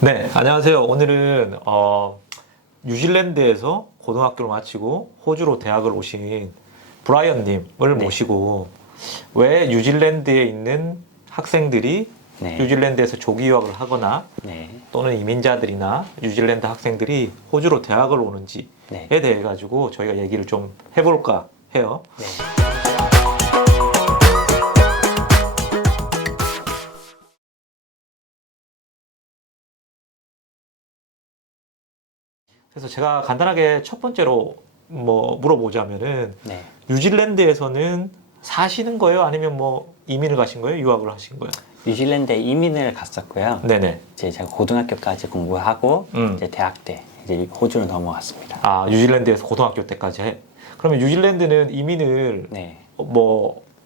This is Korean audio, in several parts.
네, 안녕하세요. 오늘은 뉴질랜드에서 고등학교를 마치고 호주로 대학을 오신 브라이언님을 네. 모시고 왜 뉴질랜드에 있는 학생들이 네. 뉴질랜드에서 조기 유학을 하거나 네. 또는 이민자들이나 뉴질랜드 학생들이 호주로 대학을 오는지에 네. 대해 가지고 저희가 얘기를 좀 해볼까 해요. 네. 그래서 제가 간단하게 첫 번째로 물어보자면은 네. 뉴질랜드에서는 사시는 거예요? 아니면 뭐 이민을 가신 거예요? 유학을 하신 거예요? 뉴질랜드에 이민을 갔었고요. 네네. 이제 제가 고등학교까지 공부하고 음. 이제 대학 때 이제 호주로 넘어왔습니다. 아, 뉴질랜드에서 고등학교 때까지 해. 그러면 뉴질랜드는 이민을 네.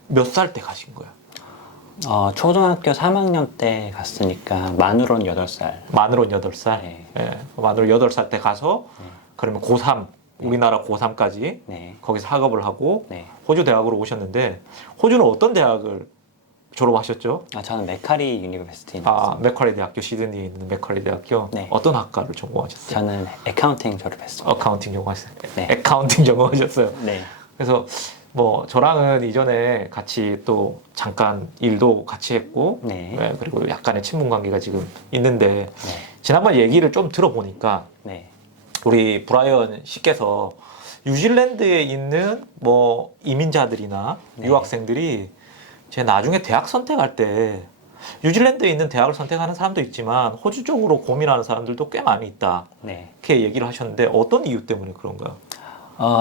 몇 살 때 가신 거예요? 초등학교 3학년 때 갔으니까 만으로는 8살. 만으로 8살? 네. 예, 만으로 8살 때 가서 그러면 고3, 우리나라 고3까지 네. 거기서 학업을 하고 네. 호주 대학으로 오셨는데 호주는 어떤 대학을 졸업하셨죠? 저는 메카리 유니버시티. 맥쿼리 대학교, 시드니에 있는 맥쿼리 대학교. 네. 어떤 학과를 전공하셨어요? 저는 어카운팅 졸업했습니다. 어카운팅 전공하셨어요. 네. 어카운팅 전공하셨어요. 네. 그래서 저랑은 이전에 같이 또 잠깐 일도 같이 했고, 네. 그리고 약간의 친분 관계가 지금 있는데, 네. 지난번 얘기를 좀 들어보니까, 네. 우리 브라이언 씨께서 뉴질랜드에 있는 이민자들이나 네. 유학생들이 제 나중에 대학 선택할 때, 뉴질랜드에 있는 대학을 선택하는 사람도 있지만, 호주 쪽으로 고민하는 사람들도 꽤 많이 있다. 네. 이렇게 얘기를 하셨는데, 어떤 이유 때문에 그런가요?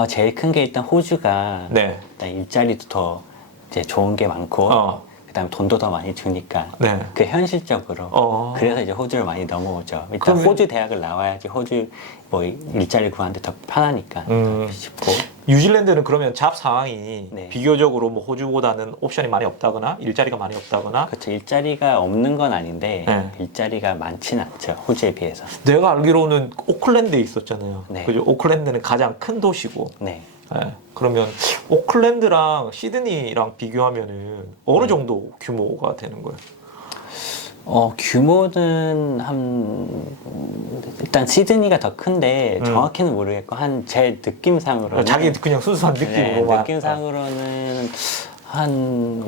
제일 큰 게 일단 호주가 네. 일단 일자리도 더 이제 좋은 게 많고 그다음에 돈도 더 많이 주니까 네. 그 현실적으로 그래서 이제 호주를 많이 넘어오죠. 일단 그러면- 호주 대학을 나와야지 호주 일자리 구하는데 더 편하니까 싶고 뉴질랜드는 그러면 잡 상황이 네. 비교적으로 호주보다는 옵션이 많이 없다거나 일자리가 많이 없다거나 그렇죠. 일자리가 없는 건 아닌데 네. 일자리가 많지는 않죠. 호주에 비해서. 내가 알기로는 오클랜드에 있었잖아요. 네. 그죠? 오클랜드는 가장 큰 도시고. 네. 그러면 오클랜드랑 시드니랑 비교하면은 어느 정도 규모가 되는 거예요? 규모는 일단 시드니가 더 큰데 정확히는 모르겠고 제 느낌상으로는 자기 그냥 순수한 느낌으로만. 느낌상으로는 한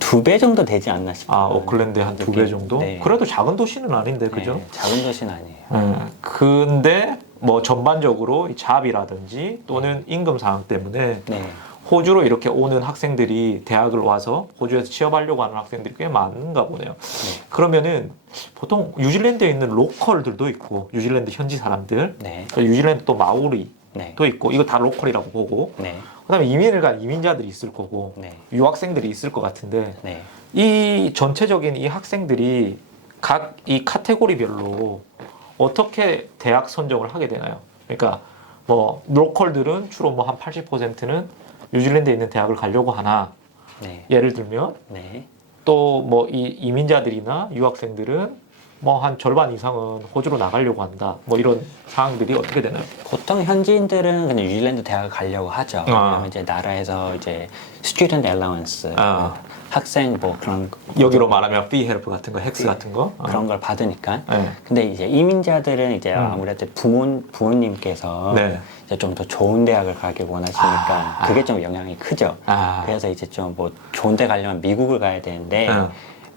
2배 정도 되지 않나 싶어요. 오클랜드의 한 2배 정도? 네. 그래도 작은 도시는 아닌데, 그죠? 네, 작은 도시는 아니에요. 근데 전반적으로 이 잡이라든지 또는 임금 상황 때문에 네. 호주로 이렇게 오는 학생들이 대학을 와서 호주에서 취업하려고 하는 학생들이 꽤 많은가 보네요. 네. 그러면은 보통 뉴질랜드에 있는 로컬들도 있고 뉴질랜드 현지 사람들, 네. 그리고 뉴질랜드 또 마오리도 네. 있고 이거 다 로컬이라고 보고 네. 그다음에 이민을 간 이민자들이 있을 거고 네. 유학생들이 있을 것 같은데 네. 이 전체적인 이 학생들이 각 이 카테고리별로 어떻게 대학 선정을 하게 되나요? 그러니까 로컬들은 주로 한 80%는 뉴질랜드에 있는 대학을 가려고 하나 네. 예를 들면 네. 또 이 이민자들이나 유학생들은 한 절반 이상은 호주로 나가려고 한다. 이런 상황들이 어떻게 되나요? 보통 현지인들은 그냥 뉴질랜드 대학을 가려고 하죠. 왜냐면 이제 나라에서 이제 student allowance, 학생 그런 여기로 말하면 fee help 같은 거, 헥스 같은 거. 그런 걸 받으니까. 네. 근데 이제 이민자들은 이제 아무래도 부모님께서 네. 이제 좀 더 좋은 대학을 가길 원하시니까 그게 좀 영향이 크죠. 그래서 이제 좀 좋은 데 가려면 미국을 가야 되는데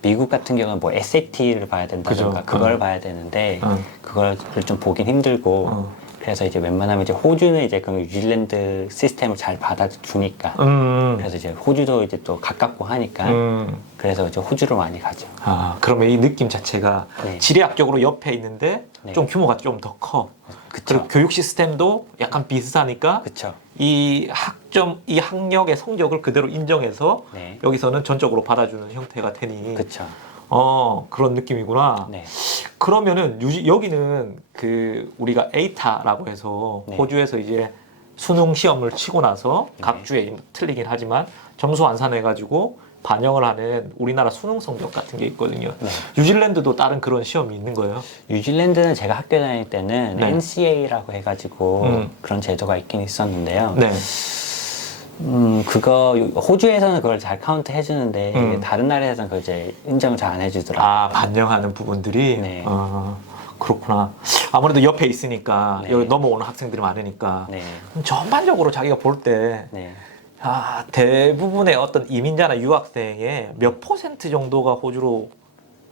미국 같은 경우는 SAT를 봐야 된다든가 그죠. 그걸 봐야 되는데 그걸 좀 보긴 힘들고 그래서 이제 웬만하면 이제 호주는 이제 그 뉴질랜드 시스템을 잘 받아주니까 그래서 이제 호주도 이제 또 가깝고 하니까 그래서 이제 호주로 많이 가죠. 그러면 이 느낌 자체가 네. 지리학적으로 옆에 있는데 네. 좀 규모가 좀 더 커. 그쵸. 그리고 교육 시스템도 약간 비슷하니까 그쵸. 이 학력의 성적을 그대로 인정해서 네. 여기서는 전적으로 받아주는 형태가 되니 그쵸. 그런 느낌이구나. 네. 그러면은 여기는 우리가 에이타라고 해서 네. 호주에서 이제 수능 시험을 치고 나서 네. 각 주에 틀리긴 하지만 점수 환산해가지고 반영을 하는 우리나라 수능 성적 같은 게 있거든요. 네. 뉴질랜드도 다른 그런 시험이 있는 거예요? 뉴질랜드는 제가 학교 다닐 때는 네. NCA라고 해가지고 그런 제도가 있긴 있었는데요. 네. 그거 호주에서는 그걸 잘 카운트 해주는데 이게 다른 나라에서는 그걸 이제 인정을 잘 안 해주더라고요. 아, 반영하는 부분들이? 네. 그렇구나. 아무래도 옆에 있으니까, 네. 여기 넘어오는 학생들이 많으니까, 네. 전반적으로 자기가 볼 때, 네. 대부분의 어떤 이민자나 유학생의 몇 %, 정도가 호주로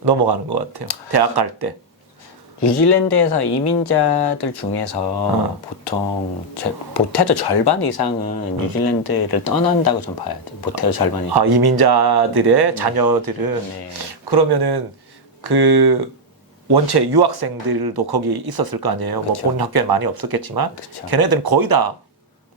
넘어가는 것 같아요. 대학 갈 때. 뉴질랜드에서 이민자들 중에서 보통 못해도 절반 이상은 뉴질랜드를 떠난다고 좀 봐야 돼요. 못해도 절반 이상. 이민자들의 자녀들은 네. 그러면은 그 원체 유학생들도 거기 있었을 거 아니에요. 뭐 그쵸. 본인 학교에 많이 없었겠지만 그쵸. 걔네들은 거의 다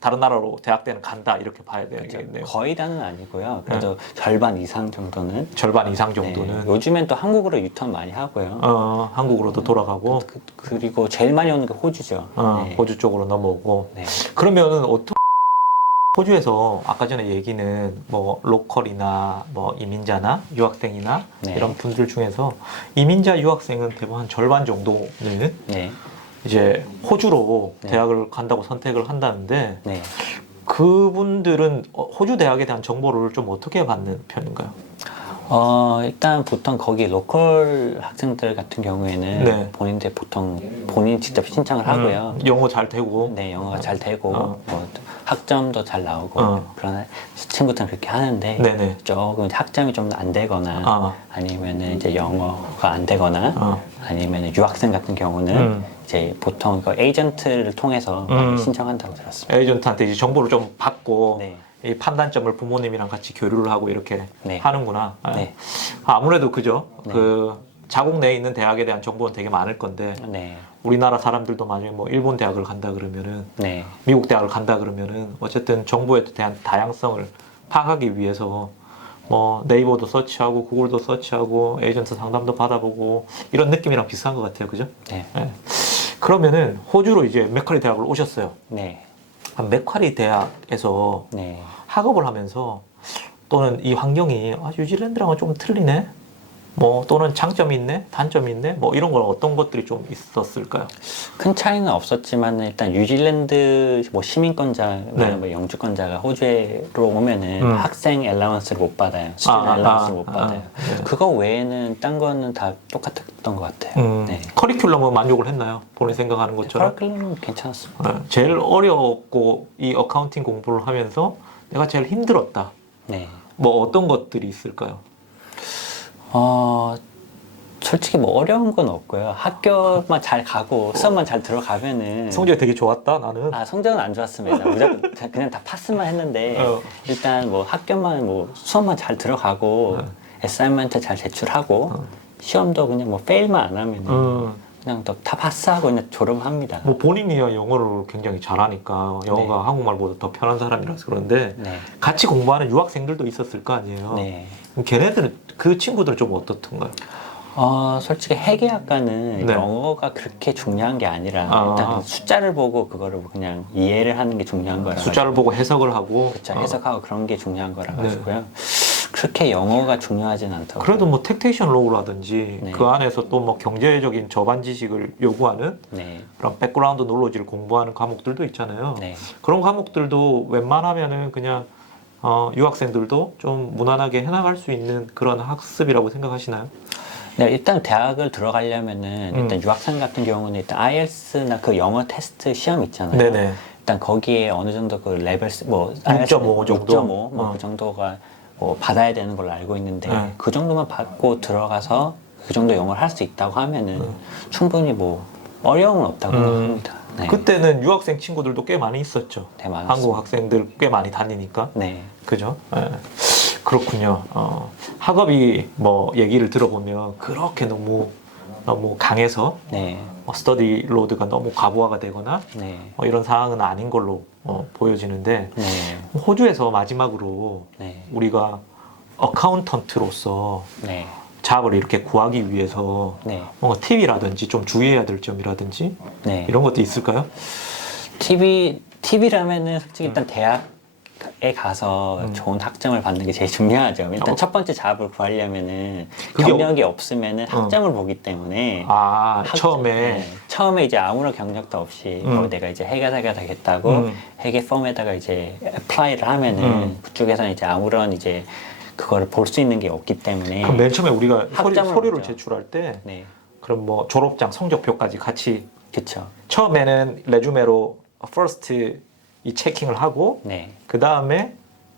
다른 나라로 대학 때는 간다 이렇게 봐야 되겠네요. 거의 다는 아니고요. 그래도 절반 이상 정도는. 절반 이상 정도는 네. 요즘엔 또 한국으로 유턴 많이 하고요. 한국으로도 돌아가고 그리고 제일 많이 오는 게 호주죠. 네. 호주 쪽으로 넘어오고. 네. 그러면은 호주에서 아까 전에 얘기는 뭐 로컬이나 뭐 이민자나 유학생이나 네. 이런 분들 중에서 이민자 유학생은 대부분 한 절반 정도는 네. 이제 호주로 네. 대학을 간다고 선택을 한다는데 네. 그분들은 호주 대학에 대한 정보를 좀 어떻게 받는 편인가요? 일단 보통 거기 로컬 학생들 같은 경우에는 네. 본인들 보통 본인 직접 신청을 하고요. 영어 잘 되고. 네, 영어가 잘 되고 어. 뭐 학점도 잘 나오고 어. 그런 친구들은 그렇게 하는데 네네. 조금 학점이 좀 안 되거나 아. 아니면은 이제 영어가 안 되거나 아니면은 유학생 같은 경우는 이제 보통 그 에이전트를 통해서 많이 신청한다고 들었습니다. 에이전트한테 이제 정보를 좀 받고 네. 이 판단점을 부모님이랑 같이 교류를 하고 이렇게 네. 하는구나. 네. 아무래도 그죠. 네. 그 자국 내에 있는 대학에 대한 정보는 되게 많을 건데 네. 우리나라 사람들도 만약에 뭐 일본 대학을 간다 그러면은 네. 미국 대학을 간다 그러면은 어쨌든 정보에 대한 다양성을 파악하기 위해서 뭐 네이버도 서치하고 구글도 서치하고 에이전트 상담도 받아보고 이런 느낌이랑 비슷한 것 같아요. 그죠? 네. 네. 그러면은 호주로 이제 맥쿼리 대학을 오셨어요. 네. 맥쿼리 대학에서 네. 학업을 하면서 또는 이 환경이 뉴질랜드랑은 좀 틀리네? 뭐 또는 장점이 있네? 단점이 있네? 뭐 이런 건 어떤 것들이 좀 있었을까요? 큰 차이는 없었지만 일단 뉴질랜드 뭐 시민권자, 네. 뭐 영주권자가 호주로 오면은 학생 앨라운스를 못 받아요. 스튜던트 앨라운스를 못 받아요. 네. 그거 외에는 딴 거는 다 똑같았던 것 같아요. 네. 커리큘럼은 만족을 했나요? 본인 생각하는 것처럼? 커리큘럼은 괜찮았습니다. 네. 제일 어려웠고 이 어카운팅 공부를 하면서 내가 제일 힘들었다. 네. 뭐 어떤 것들이 있을까요? 솔직히 뭐 어려운 건 없고요. 학교만 잘 가고 수업만 잘 들어가면은 성적이 되게 좋았다 나는. 성적은 안 좋았습니다. 무조건 그냥 다 파스만 했는데 일단 뭐 학교만 뭐 수업만 잘 들어가고 애사이먼트 잘 제출하고 시험도 그냥 뭐 페일만 안 하면은 그냥 다 파스하고 그냥 졸업합니다. 뭐 본인이 영어를 굉장히 잘하니까 영어가 네. 한국말보다 더 편한 사람이라서 그런데 네. 같이 공부하는 유학생들도 있었을 거 아니에요. 네. 그럼 걔네들은 그 친구들은 좀 어떻던가요? 솔직히 회계학과는 네. 영어가 그렇게 중요한 게 아니라 아. 일단 숫자를 보고 그거를 그냥 이해를 하는 게 중요한 거라 숫자를 보고 해석을 하고. 그렇죠. 해석하고 그런 게 중요한 거라 네. 가지고요. 그렇게 영어가 중요하진 않다고. 그래도 뭐 텍테이션 로우라든지 네. 그 안에서 또 뭐 경제적인 저반 지식을 요구하는 네. 그런 백그라운드 놀로지를 공부하는 과목들도 있잖아요. 네. 그런 과목들도 웬만하면은 그냥 유학생들도 좀 무난하게 해나갈 수 있는 그런 학습이라고 생각하시나요? 네, 일단 대학을 들어가려면은 일단 유학생 같은 경우는 일단 IELTS나 그 영어 테스트 시험 있잖아요. 네네. 일단 거기에 어느 정도 그 레벨 뭐 6.5 정도? 6.5 뭐 그 정도가 뭐 받아야 되는 걸로 알고 있는데 네. 그 정도만 받고 들어가서 그 정도 영어를 할 수 있다고 하면은 충분히 뭐 어려움은 없다고 생각합니다. 네. 그때는 유학생 친구들도 꽤 많이 있었죠. 네, 많았습니다. 한국 학생들 꽤 많이 다니니까. 네. 그죠? 예. 그렇군요. 학업이 뭐 얘기를 들어보면 그렇게 너무 강해서 네. 스터디 로드가 너무 과부하가 되거나 네. 이런 상황은 아닌 걸로 보여지는데 네. 호주에서 마지막으로 네. 우리가 어카운턴트로서 네. 잡을 이렇게 구하기 위해서 네. 뭔가 팁이라든지 좀 주의해야 될 점이라든지 네. 이런 것도 있을까요? TV라면은 솔직히 일단 대학 가서 좋은 학점을 받는 게 제일 중요하죠. 일단 첫 번째 잡을 구하려면은 그게 경력이 없으면은 학점을 보기 때문에 처음에 처음에 이제 아무런 경력도 없이 뭐 내가 이제 회계사가 되겠다고 회계 펌에다가 이제 애플라이를 하면은 그쪽에서는 이제 아무런 이제 그거를 볼 수 있는 게 없기 때문에 그럼 맨 처음에 우리가 서류를 보죠. 제출할 때 네, 그럼 뭐 졸업장, 성적표까지 같이 그렇죠. 처음에는 레주메로 first 이 체킹을 하고 네, 그 다음에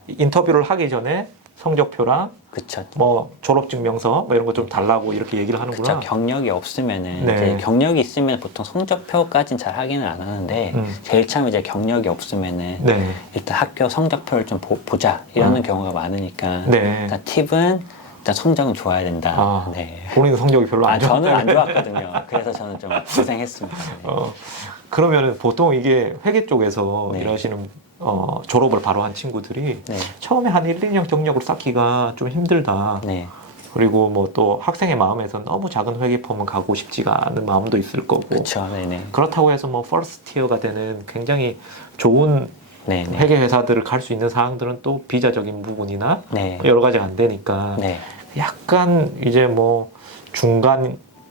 인터뷰를 하기 전에 성적표랑 그렇죠. 뭐 졸업증명서 뭐 이런 거 좀 달라고 이렇게 얘기를 하는구나. 그쵸, 경력이 없으면은 네. 이제 경력이 있으면 보통 성적표까지는 잘 하기는 안 하는데 제일 처음 이제 경력이 없으면은 네. 일단 학교 성적표를 좀 보자 이러는 경우가 많으니까 네. 일단 팁은 일단 성적은 좋아야 된다. 네. 본인 성적이 별로 안 좋아. 저는 안 좋았거든요. 그래서 저는 좀 고생했습니다. 네. 그러면은 보통 이게 회계 쪽에서 네. 일하시는 졸업을 바로 한 친구들이 네. 처음에 한 1, 2년 경력을 쌓기가 좀 힘들다. 네. 그리고 뭐 또 학생의 마음에서 너무 작은 회계 펌은 가고 싶지가 않은 마음도 있을 거고. 그렇죠. 네네. 그렇다고 해서 뭐 퍼스트 티어가 되는 굉장히 좋은 네네. 회계 회사들을 갈 수 있는 사항들은 또 비자적인 부분이나 네. 여러 가지가 안 되니까 네. 약간 이제 뭐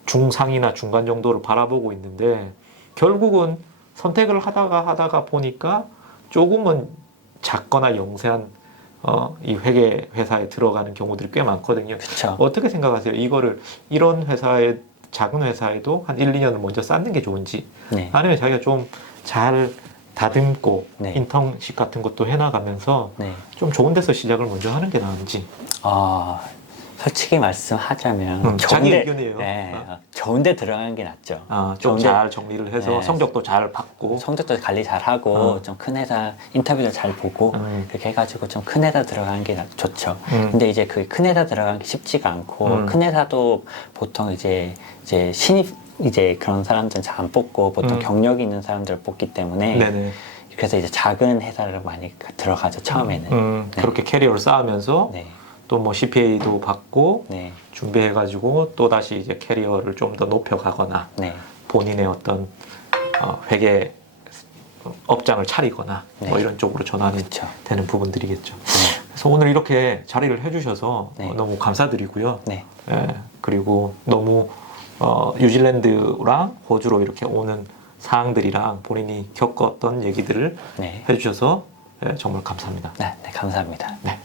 중상이나 중간 정도를 바라보고 있는데 결국은 선택을 하다가 보니까 조금은 작거나 영세한 이 회계 회사에 들어가는 경우들이 꽤 많거든요. 그쵸. 어떻게 생각하세요? 이거를 이런 회사에 작은 회사에도 한 1, 2년을 먼저 쌓는 게 좋은지 네. 아니면 자기가 좀 잘 다듬고 네. 인턴십 같은 것도 해나가면서 네. 좀 좋은 데서 시작을 먼저 하는 게 나은지. 솔직히 말씀하자면 자기 좋은데, 의견이에요. 네, 좋은데 들어가는 게 낫죠. 좀 좋은데- 잘 정리를 해서 네. 성적도 잘 받고. 성적도 관리 잘 하고 좀 큰 회사 인터뷰도 잘 보고 그렇게 해가지고 좀 큰 회사 들어가는 게 좋죠. 근데 이제 그 큰 회사 들어가는 게 쉽지가 않고 큰 회사도 보통 이제 신입 이제 그런 사람들은 잘 안 뽑고 보통 경력이 있는 사람들을 뽑기 때문에 네네. 그래서 이제 작은 회사를 많이 들어가죠 처음에는. 네. 그렇게 캐리어를 쌓으면서 네. 또 뭐 CPA도 받고 네. 준비해가지고 또 다시 이제 캐리어를 좀 더 높여가거나 네. 본인의 어떤 회계 업장을 차리거나 네. 뭐 이런 쪽으로 전환이 그쵸. 되는 부분들이겠죠. 네. 그래서 오늘 이렇게 자리를 해주셔서 네. 너무 감사드리고요. 네. 예, 그리고 너무 뉴질랜드랑 호주로 이렇게 오는 사항들이랑 본인이 겪었던 얘기들을 네. 해주셔서 정말 감사합니다. 네. 네. 감사합니다. 네.